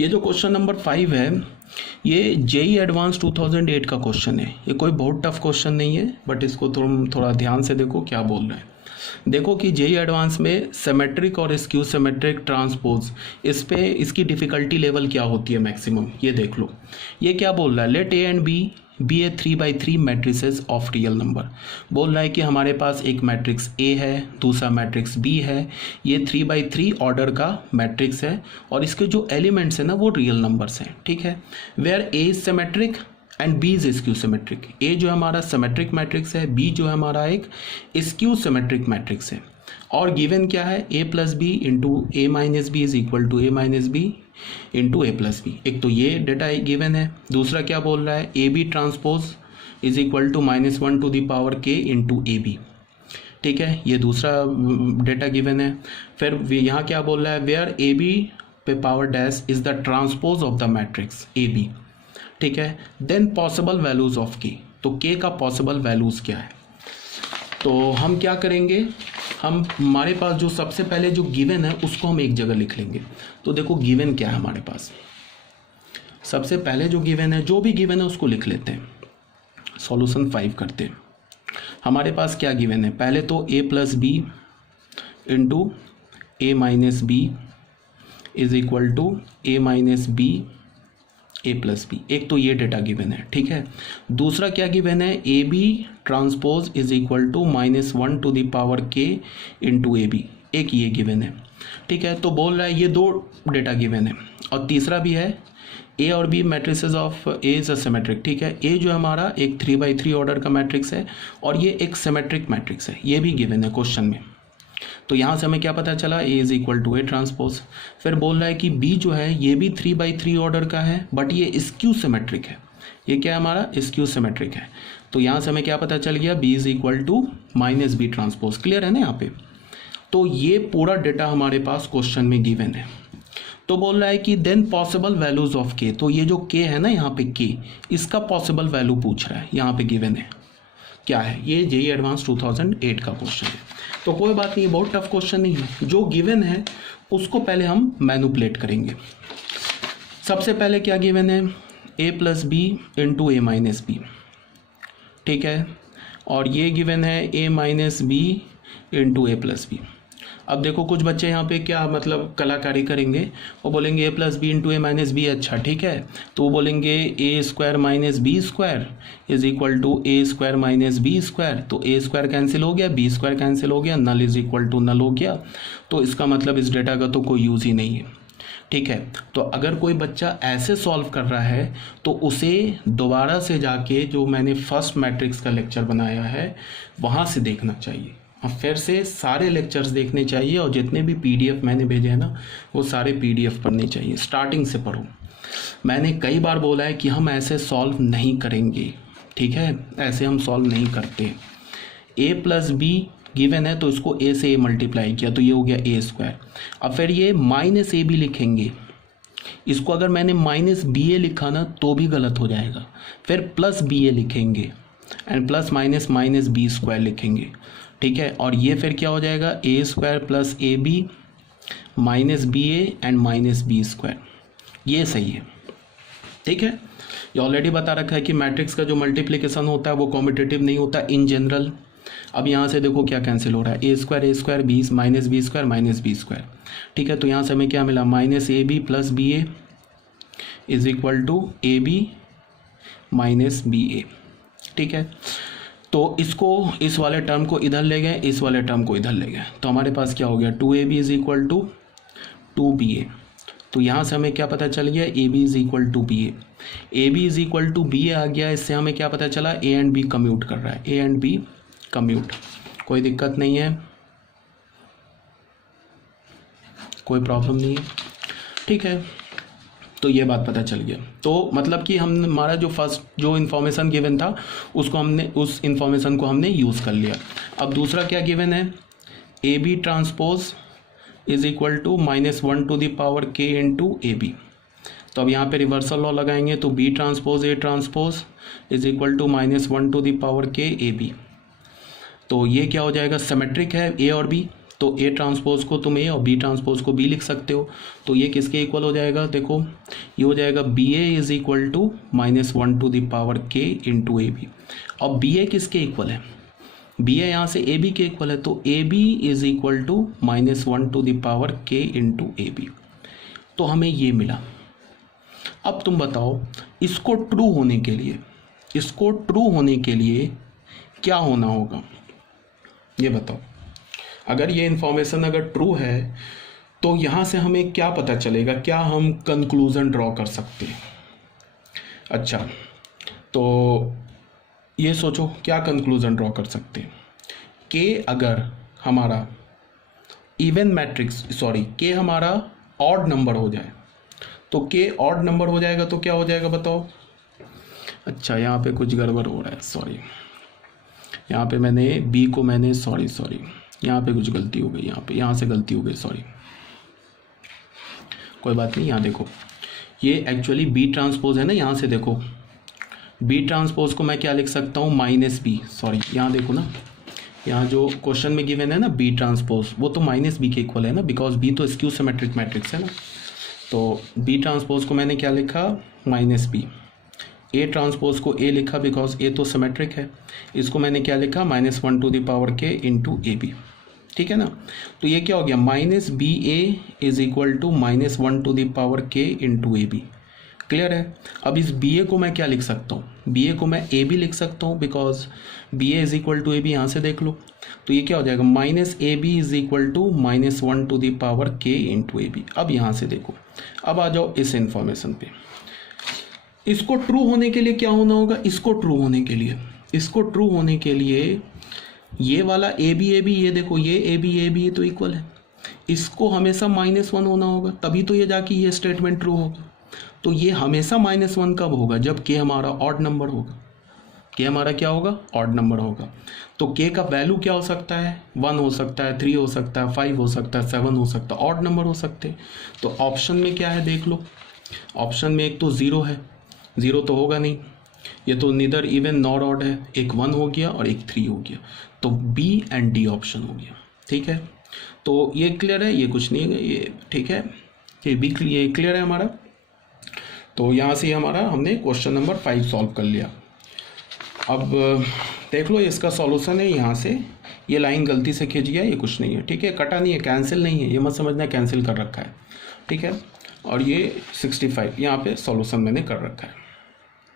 ये जो question number 5 है ये जेई एडवांस 2008 का क्वेश्चन है। ये कोई बहुत टफ क्वेश्चन नहीं है, बट इसको तुम थोड़ा ध्यान से देखो क्या बोल रहे हैं। देखो कि जेई एडवांस में सिमेट्रिक और स्क्यू सिमेट्रिक ट्रांसपोज, इस पे इसकी डिफ़िकल्टी लेवल क्या होती है मैक्सिमम, ये देख लो। ये क्या बोल रहा है, let A and B a 3x3 matrices of real number. बोल रहा है कि हमारे पास एक मैट्रिक्स ए है, दूसरा मैट्रिक्स बी है, ये 3x3 ऑर्डर का मैट्रिक्स है और इसके जो एलिमेंट्स हैं ना वो रियल नंबर्स हैं, ठीक है। Where A is symmetric and B is skew symmetric. A जो हमारा सिमेट्रिक मैट्रिक्स है, बी जो है हमारा एक स्क्यू सिमेट्रिक मैट्रिक्स है। और गिवन क्या है, A plus B into A minus B is equal to A minus B into A plus B. एक तो ये डेटा गिवन है। दूसरा क्या बोल रहा है, A B transpose is equal to -1 to the power के इंटू ए बी, ठीक है, ये दूसरा डेटा गिवन है। फिर यहाँ क्या बोल रहा है, वेयर ए बी पे power dash is the transpose of the matrix A B, ठीक है। देन पॉसिबल वैल्यूज ऑफ के, तो के का पॉसिबल वैल्यूज क्या है। तो हम क्या करेंगे, हम हमारे पास जो सबसे पहले जो गिवन है उसको हम एक जगह लिख लेंगे। तो देखो गिवन क्या है हमारे पास, सबसे पहले जो गिवन है, जो भी गिवन है उसको लिख लेते हैं। सॉल्यूशन 5 करते हैं। हमारे पास क्या गिवन है, पहले तो a plus B into A minus B is equal to A minus B A plus B. एक तो ये डेटा गिवन है, ठीक है। दूसरा क्या गिवन है, A B transpose is equal to -1 to the power के इंटू ए बी, एक ये गिवन है, ठीक है। तो बोल रहा है ये दो डेटा गिवन है। और तीसरा भी है, ए और B matrices of A is a symmetric, ठीक है। ए जो हमारा एक 3x3 ऑर्डर का मैट्रिक्स है और ये एक सिमेट्रिक मैट्रिक्स है, ये भी गिवन है क्वेश्चन में। तो यहाँ से हमें क्या पता चला, A is equal to A transpose. फिर बोल रहा है कि बी जो है ये भी 3x3 ऑर्डर का है, बट ये स्क्यू सिमेट्रिक है। ये क्या है हमारा, स्क्यू सिमेट्रिक है। तो यहाँ से हमें क्या पता चल गया, B is equal to -b transpose. Clear है ना यहाँ पे। तो ये पूरा डेटा हमारे पास क्वेश्चन में गिवन है। तो बोल रहा है कि देन पॉसिबल वैल्यूज ऑफ के, तो ये जो के है ना यहाँ पे के, इसका पॉसिबल वैल्यू पूछ रहा है, यहाँ पे गिवन है क्या है। ये जेई एडवांस 2008 का क्वेश्चन है। तो कोई बात नहीं, बहुत टफ क्वेश्चन नहीं है। जो गिवन है उसको पहले हम मैनिपुलेट करेंगे। सबसे पहले क्या गिवन है, A plus B into A minus B, ठीक है। और ये गिवन है ए minus B into A plus B. अब देखो कुछ बच्चे यहाँ पे क्या मतलब कलाकारी करेंगे, वो बोलेंगे A plus B into A minus B, अच्छा ठीक है। तो वो बोलेंगे A square minus B square is equal to A square minus B square. तो ए स्क्वायर कैंसिल हो गया, बी स्क्वायर कैंसिल हो गया, null is equal to null हो गया। तो इसका मतलब इस डेटा का तो कोई यूज़ ही नहीं है, ठीक है। तो अगर कोई बच्चा ऐसे सॉल्व कर रहा है तो उसे दोबारा से जाके जो मैंने फर्स्ट मैट्रिक्स का लेक्चर बनाया है वहाँ से देखना चाहिए, और फिर से सारे लेक्चर्स देखने चाहिए, और जितने भी पीडीएफ मैंने भेजे हैं ना वो सारे पीडीएफ पढ़ने चाहिए, स्टार्टिंग से पढ़ो। मैंने कई बार बोला है कि हम ऐसे सॉल्व नहीं करेंगे, ठीक है, ऐसे हम सॉल्व नहीं करते। ए प्लस बी गिवन है तो इसको ए से ए मल्टीप्लाई किया तो ये हो गया ए स्क्वायर। अब फिर ये माइनस ए बी लिखेंगे, इसको अगर मैंने माइनस बी ए लिखा ना तो भी गलत हो जाएगा। फिर प्लस बी ए लिखेंगे and plus minus minus B square लिखेंगे, ठीक है। और ये फिर क्या हो जाएगा, A square plus A B minus B A and minus B square, ये सही है, ठीक है। ये ऑलरेडी बता रखा है कि मैट्रिक्स का जो मल्टीप्लिकेशन होता है वो कॉम्पिटिटिव नहीं होता इन जनरल। अब यहाँ से देखो क्या कैंसिल हो रहा है, A square B minus B square, ठीक है। तो यहाँ से हमें क्या मिला, minus A B plus B A is equal to A B minus B A, ठीक है। तो इसको, इस वाले टर्म को इधर ले गए, इस वाले टर्म को इधर ले गए, तो हमारे पास क्या हो गया, 2ab is equal to 2ba। तो यहाँ से हमें क्या पता चल गया, ab is equal to ba, ab is equal to ba आ गया। इससे हमें क्या पता चला, a एंड b कम्यूट कर रहा है, a एंड b कम्यूट, कोई दिक्कत नहीं है, कोई प्रॉब्लम नहीं है, ठीक है। तो ये बात पता चल गया। तो मतलब कि हम हमारा जो फर्स्ट जो इन्फॉर्मेशन गिवन था उसको हमने, उस इन्फॉर्मेशन को हमने यूज़ कर लिया। अब दूसरा क्या गिवन है, A B transpose is equal to -1 to the power के इंटू ए बी। तो अब यहाँ पे रिवर्सल लॉ लगाएंगे तो B transpose A transpose is equal to -1 to the power K A B. तो ये क्या हो जाएगा, सिमेट्रिक है ए और बी, तो ए ट्रांसपोज को तुम ए और बी ट्रांसपोज को बी लिख सकते हो। तो ये किसके इक्वल हो जाएगा, देखो ये हो जाएगा B A is equal to -1 to the power के इंटू ए बी। और बी ए किसके इक्वल है, बी ए यहाँ से ए बी के इक्वल है, तो A B is equal to -1 to the power के इंटू ए बी। तो हमें ये मिला। अब तुम बताओ इसको ट्रू होने के लिए, इसको ट्रू होने के लिए क्या होना होगा, ये बताओ। अगर ये इंफॉर्मेशन अगर ट्रू है तो यहाँ से हमें क्या पता चलेगा, क्या हम कंक्लूजन ड्रॉ कर सकते हैं। अच्छा तो ये सोचो क्या कंक्लूजन ड्रॉ कर सकते हैं। के अगर हमारा इवन मैट्रिक्स के हमारा ऑड नंबर हो जाए, तो के ऑड नंबर हो जाएगा तो क्या हो जाएगा बताओ। अच्छा यहाँ पे कुछ गड़बड़ हो रहा है, सॉरी, यहाँ पे मैंने बी को मैंने सॉरी यहाँ पे कुछ गलती हो गई, यहाँ से गलती हो गई, सॉरी, कोई बात नहीं। यहाँ देखो ये एक्चुअली बी ट्रांसपोज है ना, यहाँ से देखो बी ट्रांसपोज को मैं क्या लिख सकता हूँ, -b, सॉरी यहाँ देखो ना, यहाँ जो क्वेश्चन में गिवन है ना बी ट्रांसपोज, वो तो -b के इक्वल है ना, बिकॉज बी तो स्क्यू सिमेट्रिक मैट्रिक्स है ना। तो बी ट्रांसपोज को मैंने क्या लिखा, -b। ए ट्रांसपोज को ए लिखा बिकॉज ए तो सिमेट्रिक है, इसको मैंने क्या लिखा, -1 टू द पावर के इंटू ए बी, ठीक है ना। तो ये क्या हो गया, -ba is equal to -1 to the power के इंटू ए बी। क्लियर है। अब इस बी ए को मैं क्या लिख सकता हूँ, बी ए को मैं ए बी लिख सकता हूँ, because B A is equal to A B, यहाँ से देख लो। तो ये क्या हो जाएगा, -ab is equal to -1 to the power के इंटू ए बी। अब यहाँ से देखो, अब आ जाओ इस इंफॉर्मेशन पे। इसको ट्रू होने के लिए क्या होना होगा, इसको ट्रू होने के लिए, इसको ट्रू होने के लिए ये वाला ए बी ये देखो, ये ए बी तो इक्वल है, इसको हमेशा -1 होना होगा, तभी तो ये जाके ये स्टेटमेंट ट्रू होगा। तो ये हमेशा -1 कब होगा, जब के हमारा ऑड नंबर होगा। के हमारा क्या होगा, ऑड नंबर होगा। तो के का वैल्यू क्या हो सकता है, 1 हो सकता है, 3 हो सकता है, 5 हो सकता है, 7 हो सकता है, ऑड नंबर हो सकते हैं। तो ऑप्शन में क्या है देख लो, ऑप्शन में एक तो 0 है, 0 तो होगा नहीं, ये तो नीदर इवन नॉर ऑड है, एक 1 हो गया और एक 3 हो गया, तो बी एंड डी ऑप्शन हो गया। ठीक है, तो ये क्लियर है, ये कुछ नहीं है, ये ठीक है, ये बी ये क्लियर है हमारा। तो यहाँ से हमारा हमने क्वेश्चन नंबर 5 सॉल्व कर लिया। अब देख लो इसका सॉल्यूशन है, यहाँ से ये लाइन गलती से खिंच गया, ये कुछ नहीं है, ठीक है, कटा नहीं है, कैंसिल नहीं है, ये मत समझना कैंसिल कर रखा है, ठीक है। और ये 65 यहाँ पे सॉल्यूशन मैंने कर रखा है।